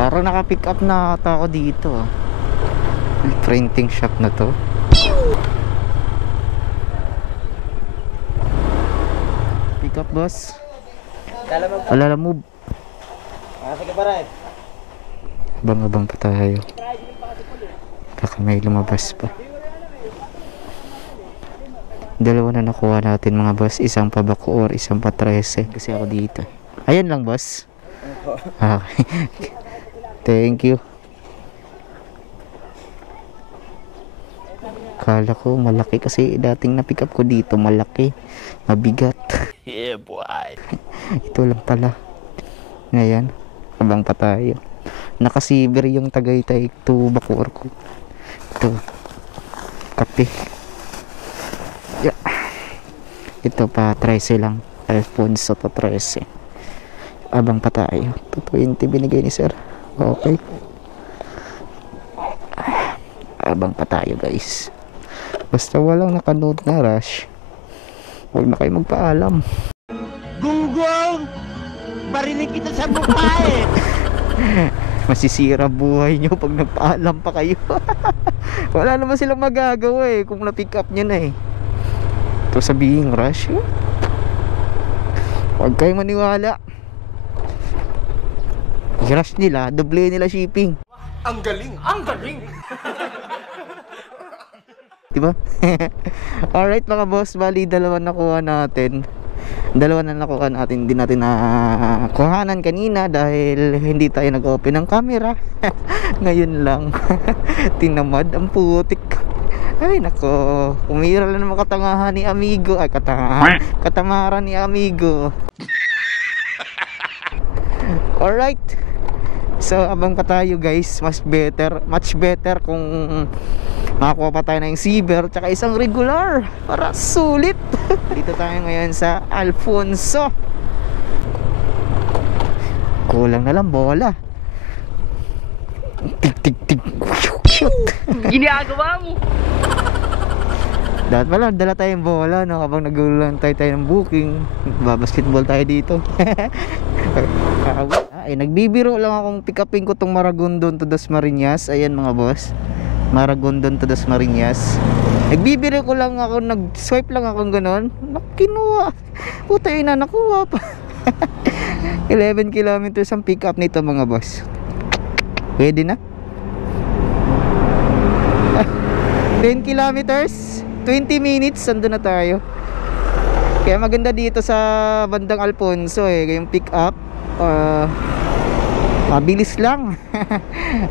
Parang naka-pick up na ata ako dito. Printing shop na to. Pick up boss. Wala move. Sige pa rin. Abang-abang pa tayo. Baka may lumabas pa. Dalawa na nakuha natin mga boss. Isang pa Bacoor, isang pa 13. Kasi ako dito. Ayan lang boss. Okay. Thank you. Kala ko malaki kasi dating na pick up ko dito malaki. Mabigat. Yeah boy. Ito lang pala. Ngayon, abang pa tayo. Nakasiber yung Tagaytay to Bacoor ko. Ito. Kape. Yeah. Ito pa 13 lang. Alfonso to 13. Abang pa tayo. 220 binigay ni sir. Okay. Abang pa tayo guys. Basta walang nakanood na rush, huwag na kayo magpaalam. Gunggong! Barinig kita sa mukha eh! Masisira buhay nyo pag nagpaalam pa kayo. Wala naman silang magagawa eh kung na-pick up nyo na eh. Ito sabihin rush, huwag kayo maniwala. I-rush nila, doble nila shipping. Ang galing! Ang galing! Diba? Alright mga boss, bali dalawa nakuha natin. Dalawa na nakuha natin. Hindi natin nakuhanan kanina dahil hindi tayo nag-open ng camera. Ngayon lang. Tinamad ang putik. Ay nako, umira lang naman katangahan ni amigo. Ay katamaran ni amigo. Alright. So abang pa tayo guys. Much better kung makakuha pa tayo ng Seaver tsaka isang regular para sulit. Dito tayo ngayon sa Alfonso. Kulang na lang bola. Tik. Shoot. Ginagawa mo. Dapat pala dala tayong bola no, habang nagulan tayo ng booking. Basketball tayo dito. Ay, nagbibiro lang akong pick upin ko tong Maragondon to Dasmariñas. Ayan mga boss, Maragondon to Dasmariñas. Nagbibiro ko lang ako, nag-swipe lang ako gano'n. Kinuha. Puta ina, nakuha pa. 11 kilometers ang pick up nito mga boss. Pwede na. 10 kilometers, 20 minutes, andun na tayo. Kaya maganda dito sa bandang Alfonso eh, yung pick up. Mabilis lang.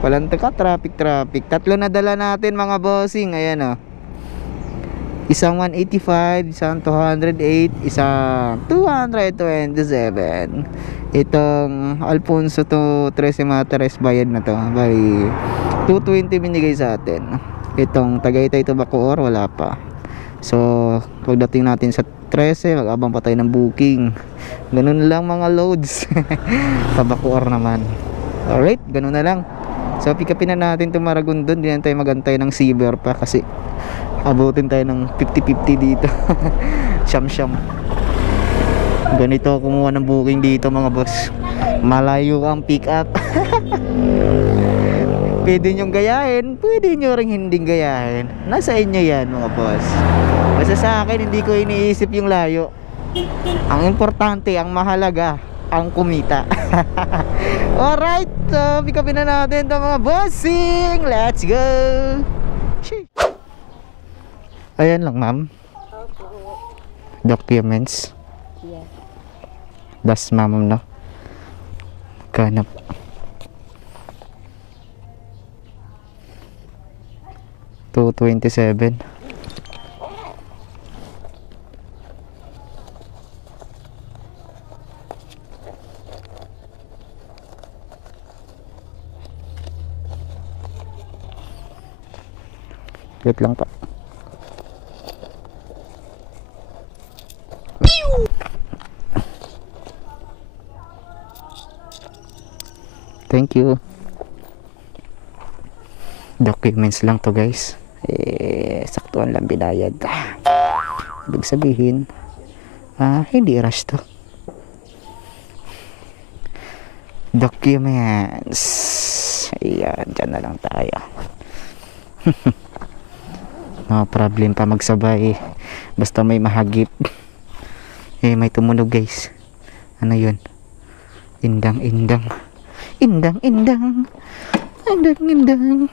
Walang traffic. Tatlo na dala natin mga bossing. Ayan o. Isang 185, isang 208, isang 227. Itong Alfonso to 13 Materes bayad na to. Bali 220 binigay sa atin. Itong Tagaytay to Bacoor wala pa. So pagdating natin sa 13, mag-abang pa tayo ng booking. Ganun lang mga loads. Sa Bacoor naman. Alright, ganun na lang. So pick upin na natin itong Maragondon. Hindi na tayo magantay ng Seaver pa kasi abutin tayo ng 50-50 dito. Siyam. Ganito kumuha ng booking dito mga boss. Malayo ang pick up. Pwede nyong gayahin, pwede nyo rin hindi gayahin. Nasa inyo yan mga boss. Basta sa akin hindi ko iniisip yung layo. Ang importante, ang mahalaga, ang kumita. Alright, so pick upin na natin ito mga bossing. Let's go. Ayan lang ma'am. Documents. Yes. Das ma'am no. Ganap. $227. Wait lang pa. Thank you. Documents lang to guys. Saktuan lang binayad. Ibig sabihin hindi rush to. Documents. Ayan, dyan na lang tayo. No problem pa magsabay. Basta may mahagip. Eh, may tumunog guys. Ano yun? Indang, indang. Indang, indang. Indang, indang.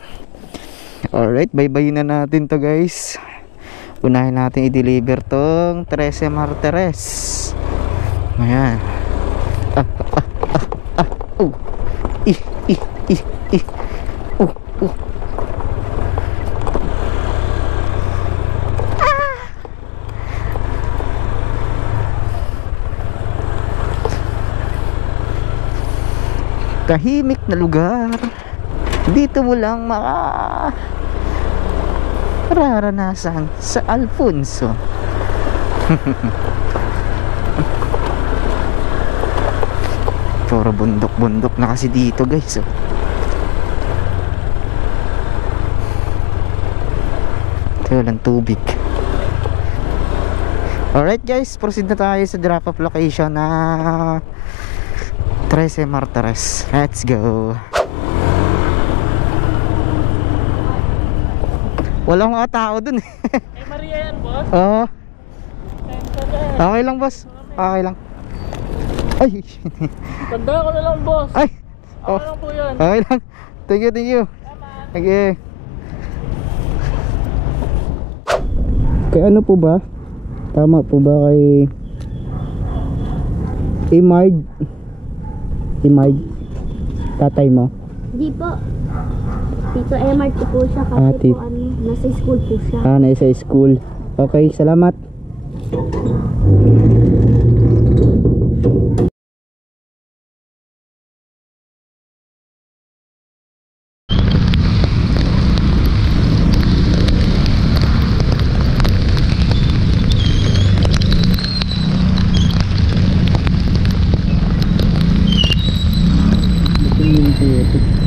Alright, bye-bye na natin to guys. Unahin natin i-deliver tong 13 Martires. Ayan. Oh. Ih. Oh. Tahimik na lugar. Dito mo lang mararanasan sa Alfonso. Puro bundok-bundok na kasi dito guys. Ito walang tubig. Alright guys, proceed na tayo sa drop off location na 13 Martires. Let's go. Walang mga tao dun. Maria yan, boss. Oo. Okay lang boss. Okay lang. Ay. Tanda ko na lang, boss. Ay. Okay lang po yan. Okay lang. Thank you. Okay. Kay ano po ba? Tama po ba kay Imard? Tatay mo? Di po. Tito MRT po siya kasi po nasa school po siya. Nasa school. Okay, salamat. Ito